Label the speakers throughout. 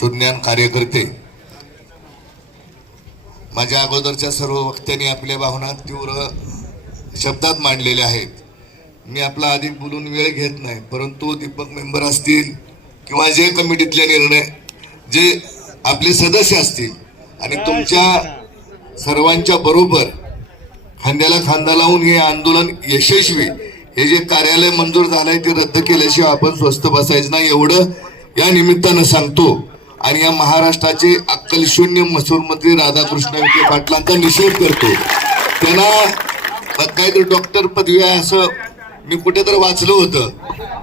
Speaker 1: सुज्ञान कार्यकर्ते माझ्या अगोदरच्या सर्व वक्त्यांनी आपल्या भावना तीव्र शब्दात मांडलेल्या आहेत. मी आपला अधिक बोलून वेळ घेत नाही परंतु दीपक मेंबर असतील किंवा जे कमिटीतले निर्णय जे आपले सदस्य असतील आणि तुमच्या सर्वांच्या बरोबर खांद्याला खांदा लावून हे आंदोलन यशस्वी हे जे कार्यालय मंजूर झालंय ते रद्द केल्याशिवाय आपण स्वस्थ बसायचं नाही एवढं या निमित्तानं सांगतो. आणि या महाराष्ट्राचे अक्कलशून्य महसूल मंत्री राधाकृष्ण विखे पाटलांचा निषेध करतो. त्यांना काहीतरी डॉक्टर पदवी आहे असं मी कुठेतरी वाचलं होतं.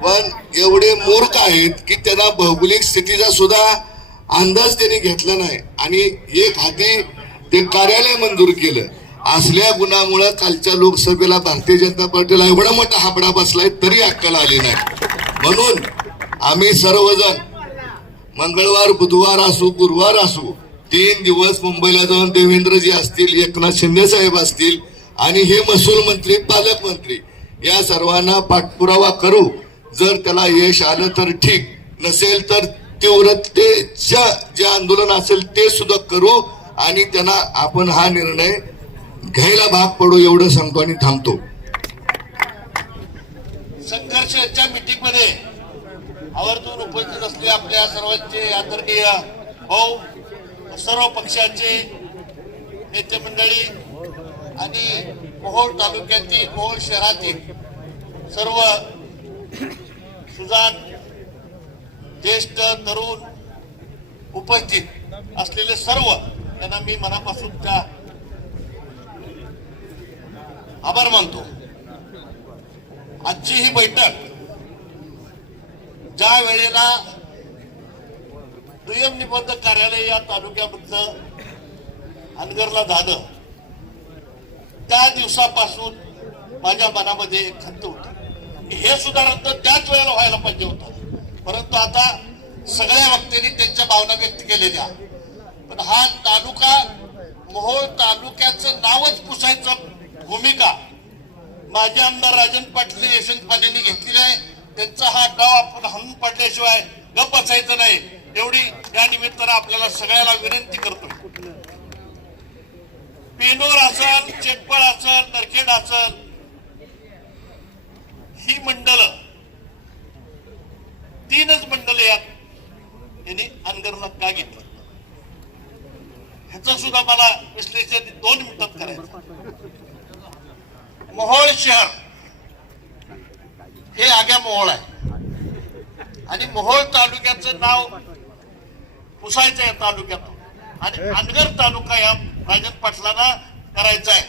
Speaker 1: पण एवढे मूर्ख आहेत की त्यांना भौगोलिक स्थितीचा सुद्धा अंदाज त्यांनी घेतला नाही. आणि एक हाती ते कार्यालय मंजूर केलं. असल्या गुणामुळं कालच्या लोकसभेला भारतीय जनता पार्टीला एवढा मोठा हापडा बसलाय तरी अक्कल आली नाही. म्हणून आम्ही सर्वजण मंगळवार बुधवार असो गुरुवार असो तीन दिवस मुंबईला जाऊन देवेंद्रजी असतील एकनाथ शिंदे साहेब असतील आणि हे महसूल मंत्री पालकमंत्री या सर्वांना पाठपुरावा करू. जर त्याला यश आलं तर ठीक नसेल तर तीव्रतेच्या जे आंदोलन असेल ते सुद्धा करू आणि त्यांना आपण हा निर्णय घ्यायला भाग पडू एवढं सांगतो आणि थांबतो.
Speaker 2: संघर्षाच्या मीटिंगमध्ये आवर्जून उपस्थित असलेले आपल्या सर्वांचे आदरणीय भाऊ सर्व पक्षाचे नेते मंडळी आणि मोहोळ तालुक्यातील मोहोळ शहरातील सर्व सुजान ज्येष्ठ तरुण उपस्थित असलेले सर्व त्यांना मी मनापासून त्या आभार मानतो. आजची ही बैठक ज्या वेळेला दुय्यम निबंधक कार्यालय या तालुक्यामधलं अनगरला झालं त्या दिवसापासून माझ्या मनामध्ये एक खंत होत. हे सुद्धा त्याच वेळेला व्हायला पाहिजे होतं. परंतु आता सगळ्या वक्त्यांनी त्यांच्या भावना व्यक्त केलेल्या. पण हा तालुका मोहोळ तालुक्याचं नावच पुसायचं भूमिका माझे आमदार राजन पाटील यशवंत पाटीलनी घेतलेली आहे. त्यांचा हा डाव आपण हंग पडल्याशिवाय गप बसायचं नाही. एवढी या निमित्तानं आपल्याला सगळ्याला विनंती करतो पेनोर असल चेकपळ असल नरखेड असल ही मंडळ तीनच मंडळ यात यांनी अनगरला का घेतलं? ह्याचं सुद्धा मला विश्लेषण दोन मिनिटात करायचं मोहोळ शहर. हे आग्या मोहोळ आहे. आणि मोहोळ तालुक्याचं नाव पुसायचं आहे तालुक्यात आणि अनगर तालुका या राजन पाटलांना करायचा आहे.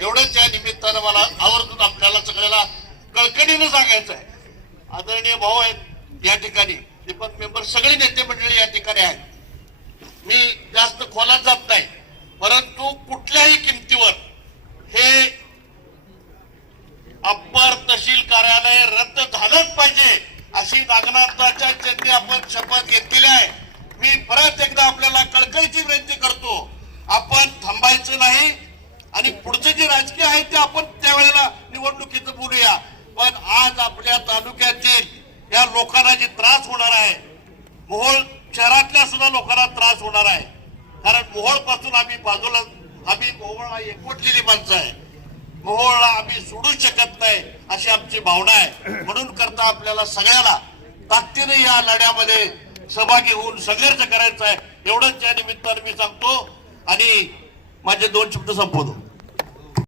Speaker 2: एवढंच या निमित्तानं मला आवर्जून आपल्याला सगळ्याला कळकळीनं सांगायचं आहे. आदरणीय भाऊ आहेत या ठिकाणी. दीपक मेंबर सगळे नेते मंडळी या ठिकाणी आहेत. मी जास्त खोलात जात नाही. परंतु कुठल्याही किमतीवर हे अप्पर तहसील कार्यालय रद्द झालंच पाहिजे अशी नागनाथाच्या जनते आपण शपथ घेतलेली आहे. मी परत एकदा आपल्याला कळकळीची विनंती करतो. आपण थांबायचं नाही आणि पुढचे जे राजकीय आहे ते आपण त्यावेळेला निवडणुकीचं बोलूया. पण आज आपल्या तालुक्यातील या लोकांना जे त्रास होणार आहे मोहोळ शहरातल्या सुद्धा लोकांना त्रास होणार आहे. कारण मोहोळपासून आम्ही बाजूला आम्ही मोहोळला एकवटलेली माणसं आहे. मोहोळला आम्ही सोडू शकत नाही अशी आमची भावना आहे. म्हणून करता आपल्याला सगळ्याला ताकदीने या लढ्यामध्ये सहभागी होऊन संघर्ष करायचा आहे एवढंच या निमित्तानं मी सांगतो. आणि माझे दोन शब्द संपवतो.